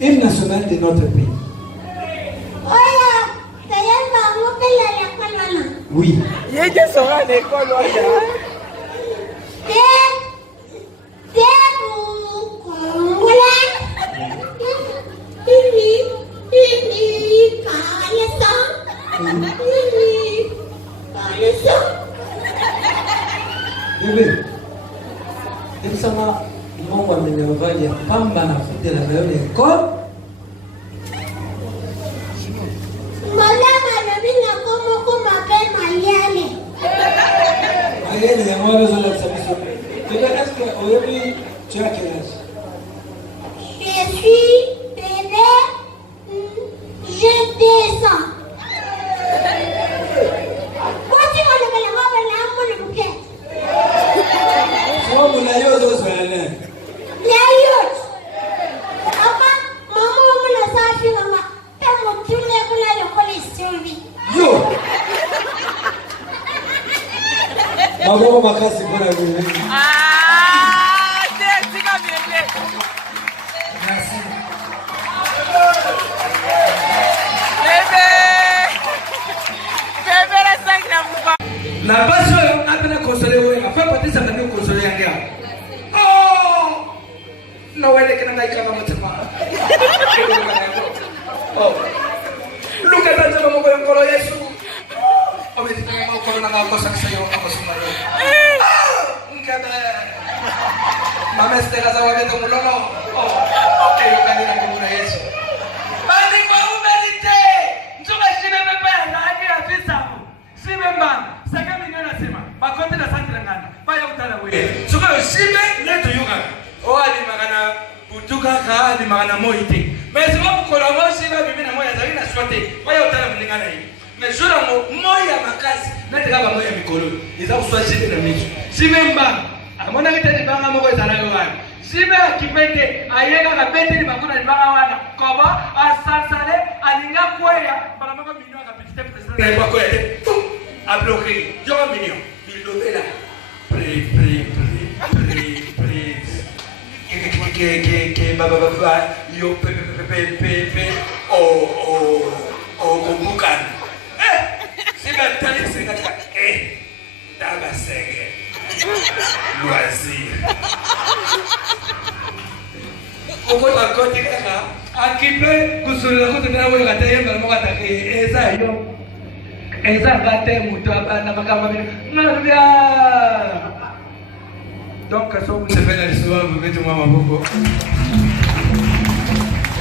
hymne national de notre pays. Oui. Il y a des soins à l'école. Bébé, il s'en va, mon va m'énerver, il y a pas mal à foutre de la meilleure école. Mayele, moi, je vais le savoir. Est-ce qu'aujourd'hui, tu as quel âge? Je suis bébé, je descends. Moi, mon aïeux, je suis allé. Yo! Maman, ma casse, c'est pour la vie. Ah, c'est bien. Merci. Bébé, la 5 n'a pas. La base, on a bien consolé, oui. La femme partie, ça m'a bien consolé, gars. Oh! Non, elle est que n'a pas eu Oh! Look at that, I'm going to call you. Oh, mais tu n'as pas encore la cosa que se llama Cosumaro. Mamá, este casa va a ver como lolo. Oh, que yo candido como una eso. Bandi kwa umelite. Nchuka shibe pepe na haki ya visa. Shibe mbanga. Saka minyo nasema. Bakonte na santi langana. Baya utala wewe. Nchuka shibe neto yuka. O ali magana butuka ka ali magana moite. Mezi wapu kola mo shibe bibi na moya zari na swate. Baya utala mlingana hivi. Mejura moya makasi. Nete kaba moya mikolo. Iza kuswa shibe na micho. Shibe mbanga. Amona kitani banga moko izalayo wana. Shibe kipende ayeka kapete ni bakuna ni banga wana. Koba asansale alinga kweya para moko minyo kapitite president. Na kwa kweya. A bloqué. Yo minyo. Il dobela. Pri. Que baba yo pe o kumbukan. Shibe tani sengata. Daba senge. Loisir. Oko takoti kaka akipe kusulila kutunena wewe kataye mbamo katake eza yo. Eza kate mutu abana makama bino. Ngabya. Donc ça vous se fait la histoire vous mettez moi ma boko.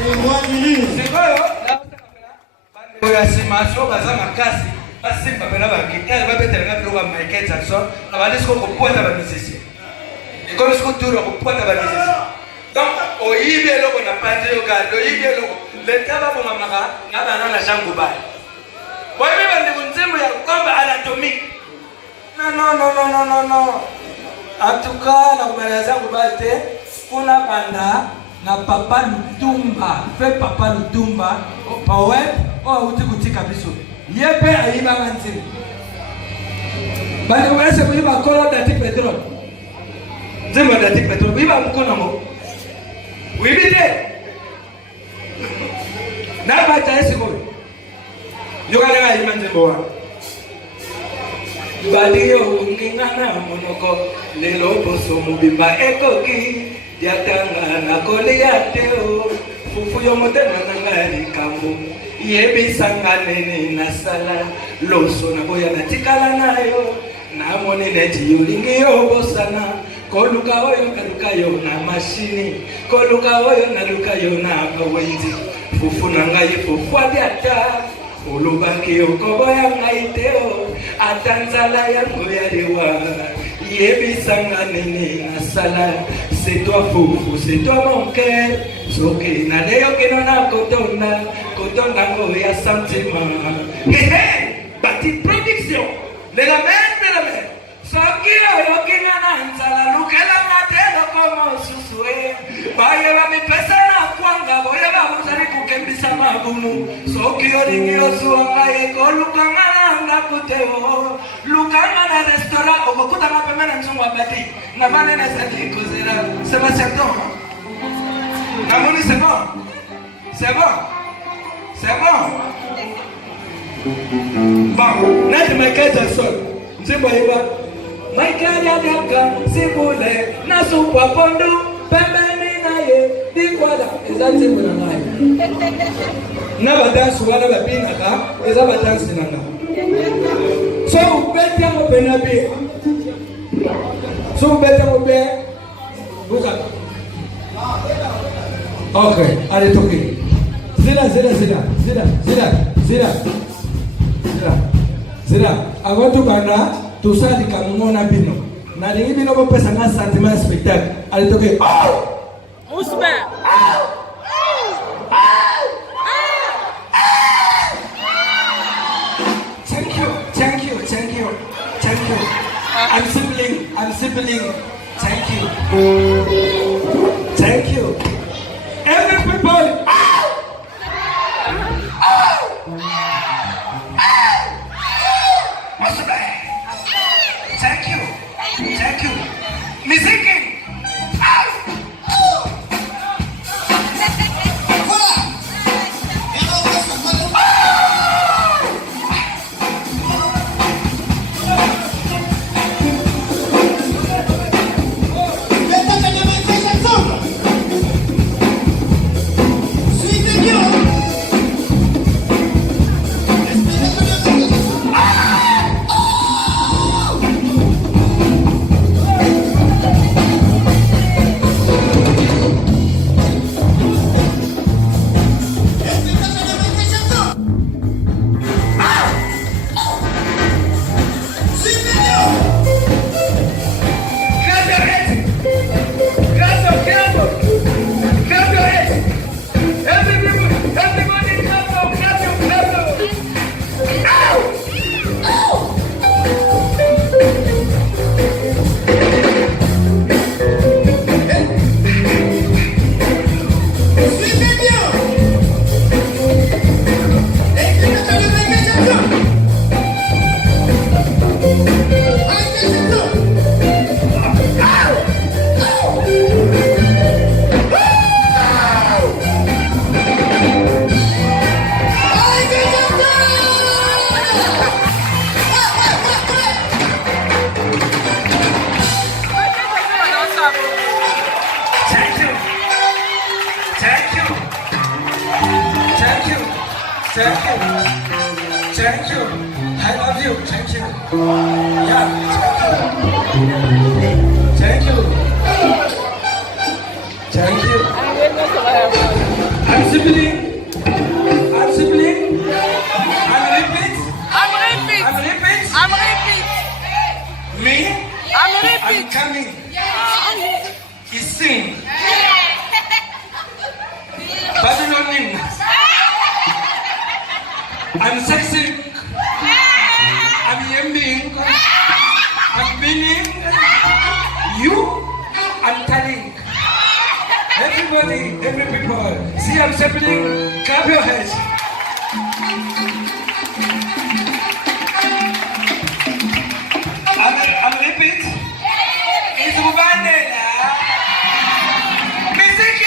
Et moi Lili, C'est quoi yo? Là oya simaso baza makasi. Basi papela bakitela babetela ngapelo kwa Michael Jackson. Abadisiko kopota ba musicien. Comme ce qu'on tourne au point de la maison. Donc, au Yibé, on a pas de yoga, au Yibé, le tabac pour Mamara, n'a pas la jambe au bail. Vous voyez, vous dites, il y a comme anatomique. Non. En tout cas, la maladie au bail, on a panda, na papa Lutumba, fait papa Lutumba, poète, oh, Uti Kabiso. Yépé à Yiba Mantin. Bah, vous voyez, c'est pour Yiba Color d'Ati Pétrole. Zimba dati petro biba mkono mo. Wibite. Na ba ta esiko. Yoka nga imanze boa. Baliyo ngingana monoko lelo boso mubimba ekoki yatanga na kole yateo fufu yo modena ngari kambo yebi sangane na sala loso na boya na tikala nayo na mone neti yulingi yo bosana. Koluka oyo naluka yo na mashini. Koluka oyo naluka yo na kawenzi. Fufu na ngai fufu adiata. Olubaki okobo ya ngai teo. Atanzala yango ya dewa. Yebisanga nene na sala. C'est toi fufu, c'est toi mon cœur. Soki na leyo kino na kotonda. Kotonda ngo ya sentiment. Bati production. De la mer. Sokiro yokingana nzala lukela matelo como susue. Baye ba mi pesa na kwanga boye ba muzari kukembisa magumu. Sokiro ringiro suanga ye kolukanga na kuteo. Lukanga na restaurant okokuta mapemena mzungwa bati. Na manene sadi kozera. C'est pas certain. Namoni c'est bon. C'est bon. C'est bon. Bon, Nati Michael Jackson. C'est bon, Michael Yadaka, c'est bon, Nasu Papondo, Pemeni Naye, Dikwada. Is that it with a knife? Never dance one of a pinaka, is that a dancing on now? So, better open a beer. So, better open. Okay, are you talking? Zira. I want to gana to sadi kamona bino. Na ni bino ko pesa na sentiment spectacle. Are you talking? Usman. Thank you. I'm sibling. Thank you. Every people. Thank you. Music. Thank you. I love you. Thank you. Yeah. Thank you. I'm sibling. Me? I'm coming. He sing. Babylonian. I'm sexy. I'm yemming. I'm meaning. You? I'm telling. Everybody, every people. See, I'm sibling. Clap your hands. I'm repeat. It's Rubandela. Music.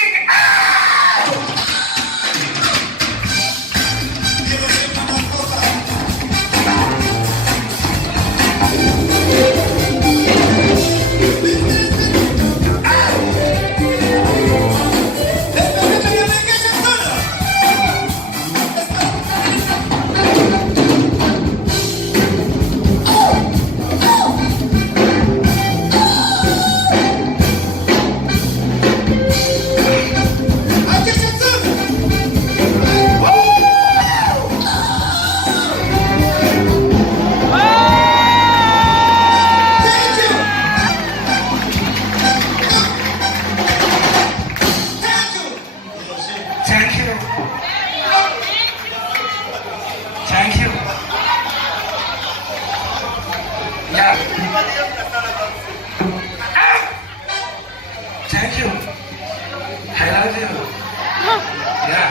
Thank you. I love you. Yeah.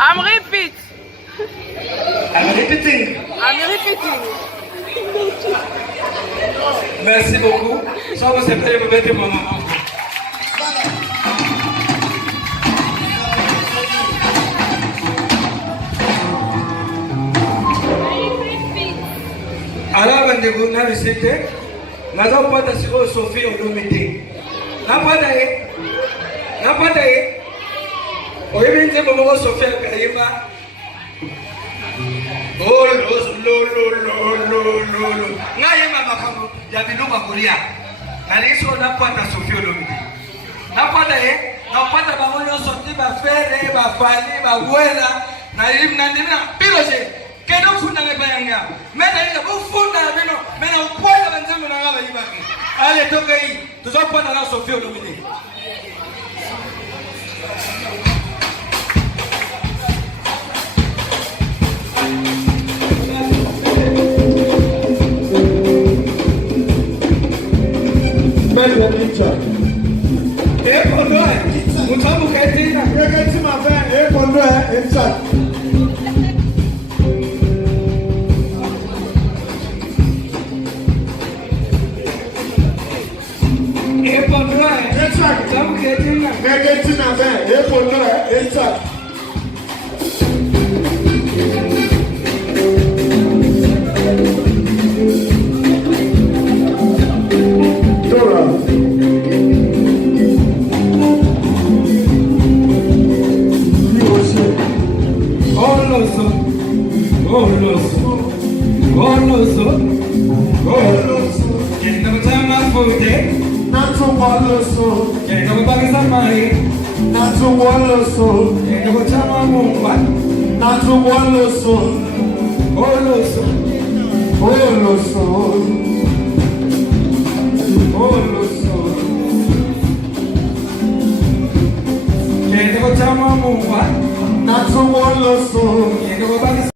I'm repeating. Merci beaucoup. Ça vous est fait le maman. alaba ndeko na risite naza kupata sikoyo Sophie olomi te napata ye oyebi nzembo moko Sophie akayeba ngayeba makambo ya biloko ya kolia nalingi sikoyo napata Sophie olomi te napata ye napata bango nyonso ti bafere bafali bawela nandimi na piloge kendo funda ngai bayanga mena ina bufunda bino mena ukwela banzembe na ngaba yibaki ale tokai tuzopanda na Sophie olomide Belle picture. kondo mutamu ketina Yeketi mabe kondo chat. mutamu ketina Yeketi mabe kondo chat. Kenda kutama fute Natu waloso. kenda kubagisa mai Natu waloso. kenda kutama mumba Natu waloso. oloso Waloso. kenda kutama mumba Natu waloso. kenda kubagisa